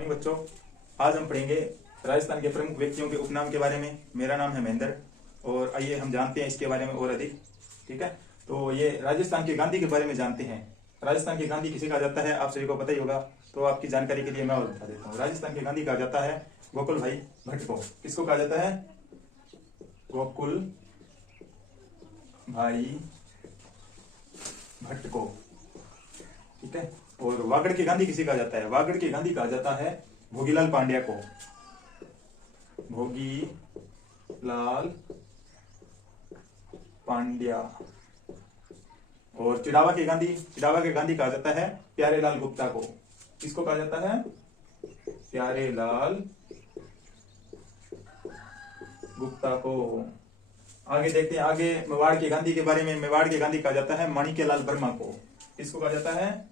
Morning बच्चों, आज हम पढ़ेंगे राजस्थान के प्रमुख व्यक्तियों के उपनाम के बारे में। मेरा नाम है महेंद्र और आइए हम जानते हैं इसके बारे में और अधिक। ठीक है, तो ये राजस्थान के गांधी के बारे में जानते हैं। राजस्थान के गांधी किसे कहा जाता है आप सभी को पता ही होगा, तो आपकी जानकारी के लिए मैं और बता देता हूँ। राजस्थान के गांधी कहा जाता है गोकुल भाई भट्ट को। किसको कहा जाता है? गोकुल भाई भट्ट को। ठीक है, और वागड़ के गांधी किसे कहा जाता है? वागड़ के गांधी कहा जाता है भोगीलाल पांड्या को। भोगीलाल पांड्या। और चिड़ावा के गांधी कहा जाता है प्यारेलाल गुप्ता को। किसको कहा जाता है? प्यारेलाल गुप्ता को। आगे देखते हैं, आगे मेवाड़ के गांधी के बारे में। मेवाड़ के गांधी कहा जाता है माणिक्यलाल वर्मा को। किसको कहा जाता है?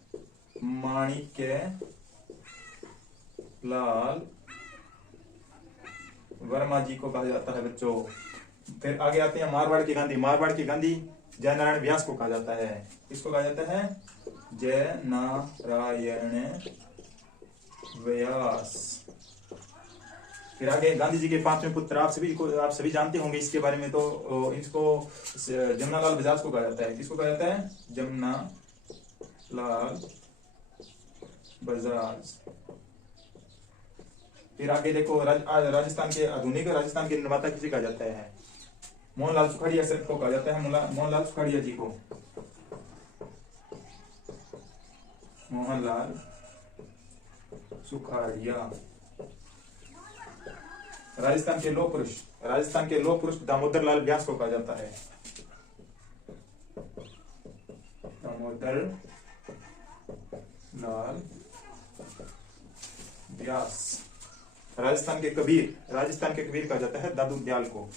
माणिक्यलाल वर्मा जी को कहा जाता है बच्चों। फिर आगे आते हैं मारवाड़ के गांधी। मारवाड़ के गांधी जयनारायण व्यास को कहा जाता है। किसको कहा जाता है? जयनारायण व्यास। फिर आगे गांधी जी के पांचवें पुत्र, आप सभी जानते होंगे इसके बारे में। तो इसको जमनालाल बजाज को कहा जाता है। किसको कहा जाता है? जमनालाल बजाज। फिर आगे देखो, राजस्थान के आधुनिक राजस्थान के निर्माता किसे कहा जाता है? मोहनलाल सुखाड़िया सर को कहा जाता है। मोहनलाल सुखाड़िया जी को। मोहनलाल सुखाड़िया। राजस्थान के लौह पुरुष दामोदर लाल व्यास को कहा जाता है। दामोदर लाल व्यास। राजस्थान के कबीर कहा जाता है दादू दयाल को।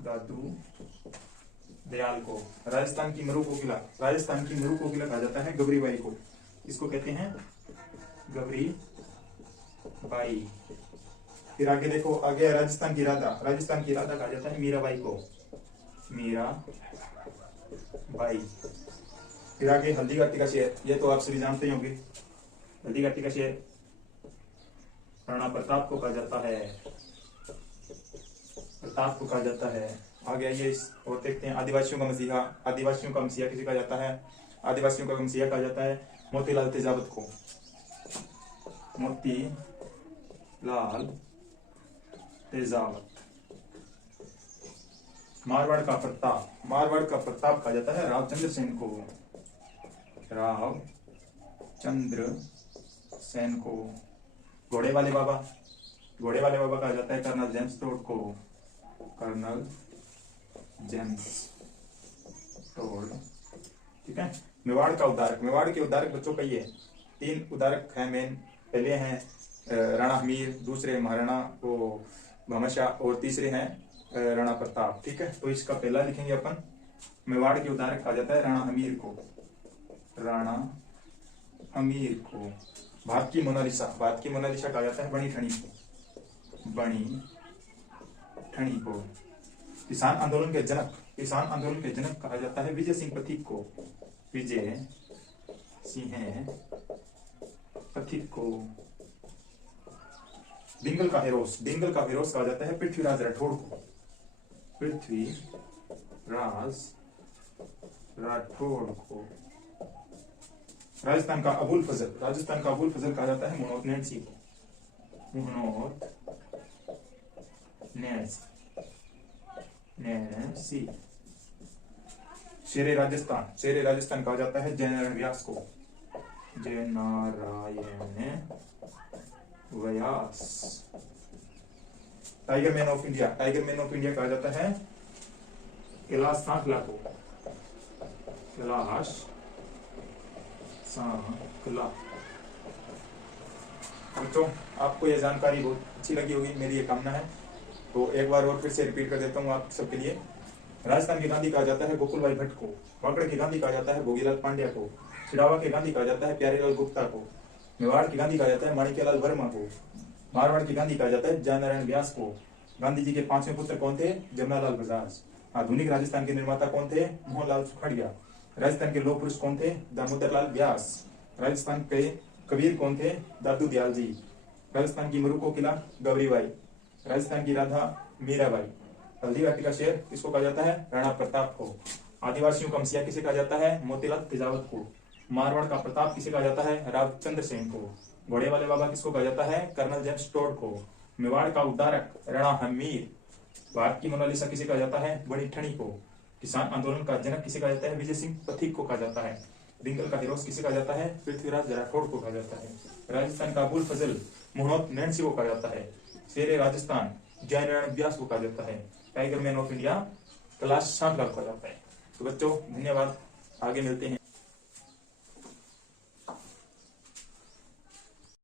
दादू दयाल को। राजस्थान की मरु कोकिला कहा जाता है गबरी बाई को। इसको कहते हैं गबरी बाई। फिर आगे देखो, आगे राजस्थान की राधा कहा जाता है मीराबाई को। मीरा बाई। फिर आगे हल्दीघाटी का शेर, ये तो आप सभी जानते ही होंगे। हल्दीघाटी का शेर राणा प्रताप को कहा जाता है। आगे आइए और देखते हैं आदिवासियों का मसीहा किसे कहा जाता है? आदिवासियों का मसीहा कहा जाता है मोतीलाल तेजावत को। मोतीलाल तेजावत। मारवाड़ का प्रताप कहा जाता है रावचंद्र सेन को। घोड़े वाले बाबा कहा जाता है कर्नल जेम्स टोड को। ठीक है। मेवाड़ के उद्धारक बच्चों का ये 3 उद्धारक है मेन। पहले हैं राणा हमीर, दूसरे महाराणा को भामाशाह और तीसरे हैं राणा प्रताप। ठीक है, तो इसका पहला लिखेंगे अपन। मेवाड़ के उद्धारक कहा जाता है राणा हमीर को। भारत की मोनालिसा कहा जाता है बनी ठणी को। किसान आंदोलन के जनक कहा जाता है विजय सिंह पथिक को। डिंगल का हिरोस कहा जाता है पृथ्वीराज राठौड़ को। राजस्थान का अबुल फजल कहा जाता है मोहनोत नैन्सी। शेरे राजस्थान कहा जाता है जयनारायण व्यास को। टाइगर मैन ऑफ इंडिया कहा जाता है कैलाश सांकला को। बच्चों, आपको यह जानकारी बहुत अच्छी लगी होगी, मेरी ये कामना है। तो एक बार और फिर से रिपीट कर देता हूँ आप सबके लिए। राजस्थान के गांधी कहा जाता है गोकुल भाई भट्ट को। वागड़ के गांधी कहा जाता है भोगीलाल पांड्या को। चिड़ावा के गांधी कहा जाता है प्यारेलाल गुप्ता को। मेवाड़ के गांधी कहा जाता है माणिक्यलाल वर्मा को। मारवाड़ के गांधी कहा जाता है जयनारायण व्यास को। गांधी जी के 5वें पुत्र कौन थे? जमनालाल बजाज। आधुनिक राजस्थान के निर्माता कौन थे? मोहनलाल सुखाड़िया। राजस्थान के लौह पुरुष कौन थे? दामोदर लाल व्यास। राजस्थान के कबीर कौन थे? दादू दयाल जी। राजस्थान की मरु कोकिला गौरीबाई। राजस्थान की राधा मीराबाई। हल्दीघाटी का शेर किसको कहा जाता है? राणा प्रताप को। आदिवासियों का मसीहा किसे कहा जाता है? मोतीलाल तेजावत को। मारवाड़ का प्रताप किसे कहा जाता है? रामचंद्र सेन को। घोड़े वाले बाबा किसको कहा जाता है? कर्नल जेम्स टोड को। मेवाड़ का उद्धारक राणा हमीर। भारत की मोनालिसा किसे कहा जाता है? बड़ी ठणी को। किसान आंदोलन का जनक किसे कहा जाता है? विजय सिंह पथिक को कहा जाता है। रिंगल का हिरोस किसे कहा जाता है? पृथ्वीराज राठौड़ को कहा जाता है। राजस्थान का अबुल फजल मोहम्मद नैन्सी को कहा जाता है। शेर राजस्थान जयनारायण व्यास को कहा जाता है। Tiger man of India Kailash Sawlal को कहा जाता है। तो बच्चों धन्यवाद, आगे मिलते हैं।